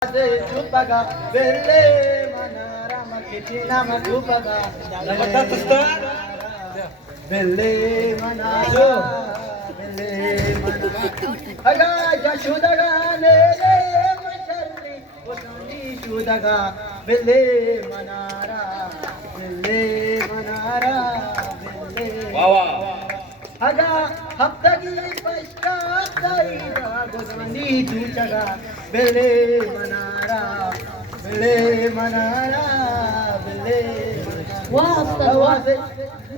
Chupaga, belle manara makitina machupaga, belle manara, belle manara. Aga jashudaga nele masharli, osani shudaga, belle manara, belle manara, belle. Wawa. Aga haptagi pashkataira, gosani chuchaga, belle manara, belle manara, belle.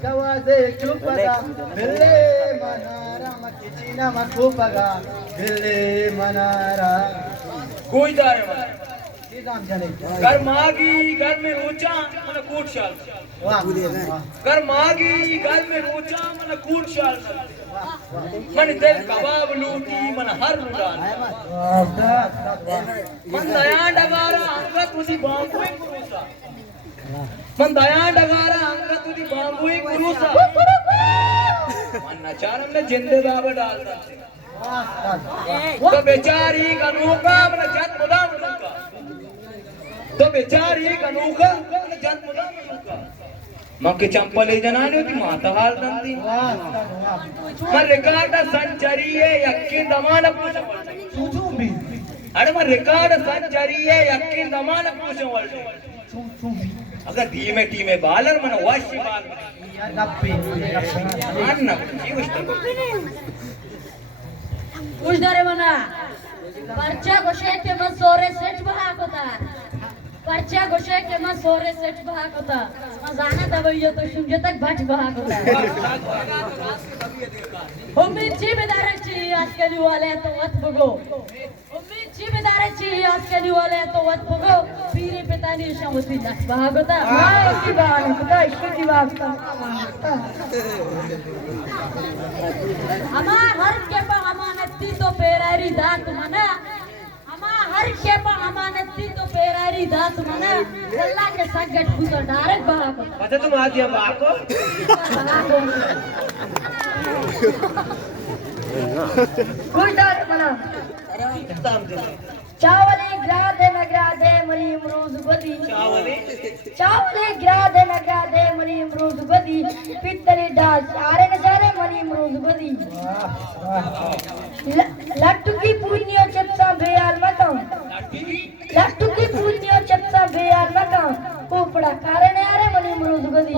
Gawaze chupaga, belle manara, makichina makupaga, belle manara. कोई दारे वाला ये काम चले। कर मागी घर में रोचा मन कूट शाल वाह कर मागी घर में रोचा मन कूट शाल मन दिल कबाब लूटी मन हर लुटान मन दया डगारा अंगत तुझी बांबुई कुरूसा मन दया डगारा अंगत तुझी बांबुई कुरूसा मन नचारम ने जिंदगी डाल दे तो बेचारी का नूका मन जत मुदाम नूका तो बेचारी का नूका मन जत मुदाम नूका मक्के चंपले जनाने होती माता हाल नंदी मन रिकार्ड संचरी है यकीन दमान पूछ चूचूबी अरे मन रिकार्ड संचरी है यकीन दमान पूछ वर्ल्ड अगर धीमे धीमे बालर मन वाशी बाल नप्पी अन्ना ये उष्ट कुछ दरे मना पर्चा गोशे के मन सोरे सेट भाग होता पर्चा गोशे के मन सोरे सेट भाग होता मजाना दबइयो तो शुंजे तक भट भाग होता उम्मीद जिम्मेदाराची आजकाल वाले तो वत बगो उम्मीद जिम्मेदाराची आजकाल वाले तो वत बगो पीरी पितानी शमती लख भाग होता मां की बात होता की बात अमा हर के पा अमानती तो पेरारी दात मना अमा हर के पा अमानती तो पेरारी दात मना अल्लाह के सगट पुतो डायरेक्ट बाप पता तुम आ दिया बाको कुछ डर मना चावले ग्रादे नग्रादे मरी मरूज बदी चावले ग्रादे नग्रादे मरी मरूज बदी पितरी डाल सारे नजारे मरी मरूज बदी लट्टू की पुण्यो चप्सा बेयाल मकां लट्टू की पुण्यो चप्सा बेयाल मकां कोपड़ा कारण यारे मरी मरूज बदी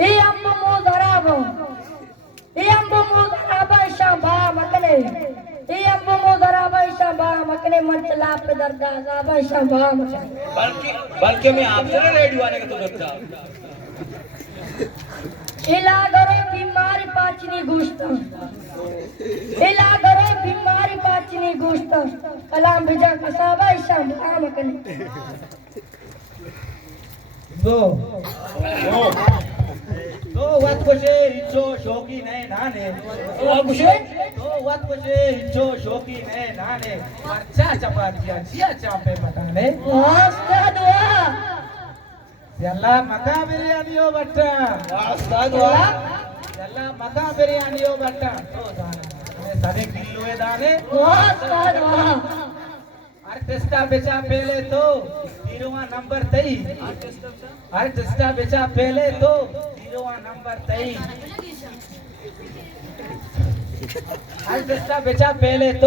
ए अम्म मो दराबो ए अम्म मो दराबा शाबा मकने ए अम्बो मोदरा बाईशा बा मकने मचला पे दर्दा जा बाईशा बा मकने बल्कि मैं आपसे ना रेडियो आने का तो डरता इला गरे बीमारी पाचनी गुस्ता इला गरे बीमारी पाचनी गुस्ता कलाम भेजा कसा बाईशा बा मकने तो वत कोशे इच्छो शोकी नहीं नाने तो वत कोशे इच्छो शोकी नहीं नाने अच्छा चपातिया जिया चापे बताने उस्ताद वाह यल्ला मका बिरयानी हो बट्टा उस्ताद वाह यल्ला मका बिरयानी हो बट्टा तो दाने सारे किलो है दाने उस्ताद वाह आर्टिस्टा बेचा पहले तो हीरोवा नंबर 23 आर्टिस्टा बेचा पहले तो हीरोवा नंबर 23 आर्टिस्टा बेचा पहले तो